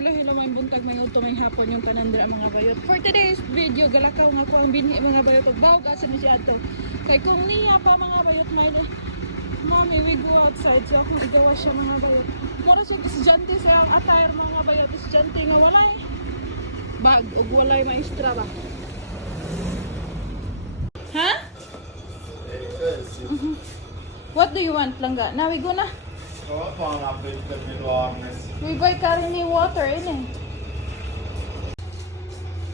Hello mga buntag may udto may hapon yung kanandra mga bayot. For today's video galakaw nga ko ang binhi mga bayot ug bawg asa ni si ato. Kay kung niya pa mga bayot may mommy we go outside so akong igawa siya mga bayot. Mura siya estudyante sa attire mga bayot. Estudyante nga walay bag ug walay maestra ba. Ha? What do you want langga? Now we go na. We buy currently water in it.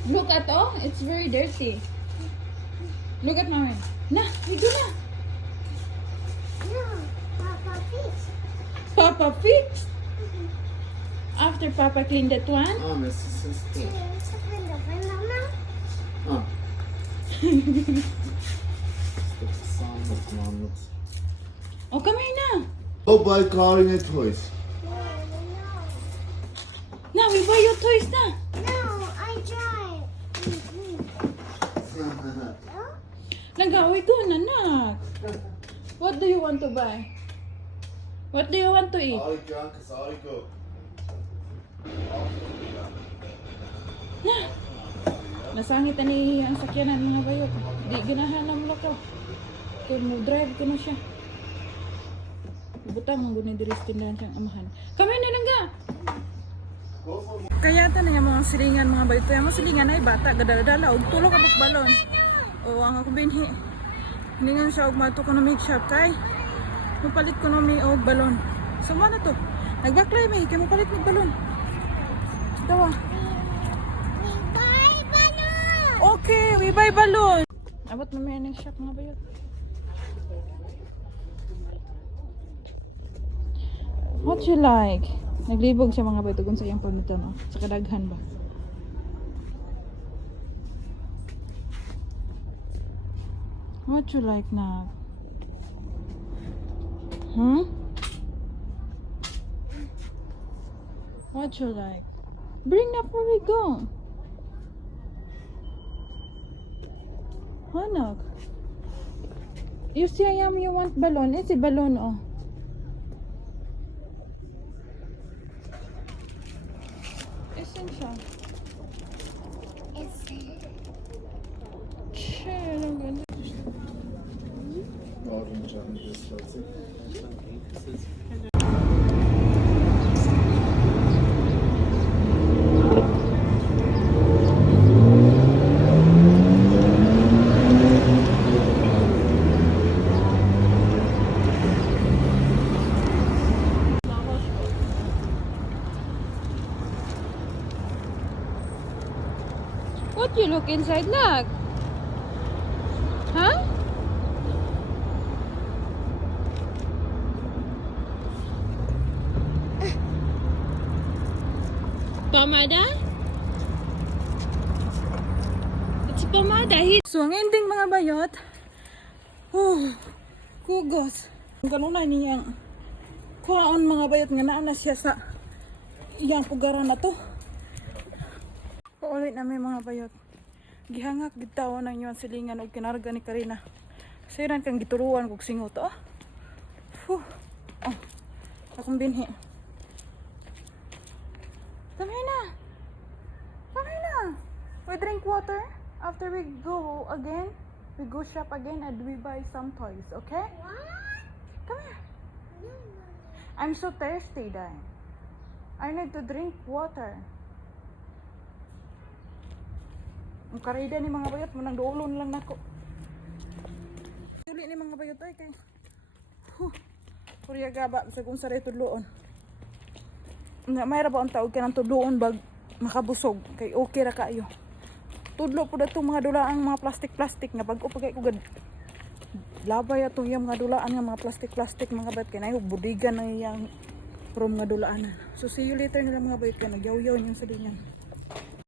Look at it's very dirty. Look at mommy. Nah, we go na. No, Papa fixed. Papa fixed. After Papa cleaned that one. Oh, my sister. Oh. Oh, come here now. Go buy coloring and toys. Now we buy your toys na. No, I tried. Langga, we go na nak. What do you want to buy? What do you want to eat? Sorry, John, sorry, go. Na. Nasangit na ni ang sakyanan mga bayot. Di ginahanam lo ko. Kaya mo drive ko na siya. Butang ang guni diri sa tindahan siyang amahan. Kami na langga. Kaya ta na yung mga silingan mga bayot. Yung mga silingan ay bata gadala-dala og tulo ka balon. O ang ako binhi. Hiningan siya og mato ko na make shop kay. Mapalit ko na may og balon. So mo na to. Nagbaklay may kay mapalit mig balon. Dawa. We buy balloon. Okay, we buy balloon. Abot na may shop mga bayot. What you like? Naglibog siya mga bayot kung sa iyang pamitan sa kadaghan ba. What you like now? What you like? Bring up where we go. Hanak. You see you want balloon? It's a balloon oh. Essential. Shit, I'm gonna What you look inside? Look. Huh? Pamada? It's pamada. So, ang ending mga bayot. Kugos. Ang kanunay niyang kuhaan mga bayot nga naa na siya sa iyang pugaran na to. Paulit namin mga bayot. Gihangak gitawan ng yung silingan o kinarga ni Karina. Siran kang gituruan kog singot. Akong binhi. Come here na. Come here na. We drink water. After we go again, we go shop again and we buy some toys, okay? What? Come here. I'm so thirsty, Dad. I need to drink water. Ang karida ni mga bayot mo nang doolon lang nako. Suli ni mga bayot ay kay. Kurya gaba sa kung sa tudloon. Nga may ra ba ang taog kanang tudloon bag makabusog kay okay ra kaayo. Tudlo pud ato mga dulaang mga plastic nga bag-o pagay ko gad. Labay ato yung mga dulaan nga mga plastic mga bayot kay nayo budigan na yang from nga dulaan. So see you later nila mga bayot kay nagyaw-yaw yung salingan.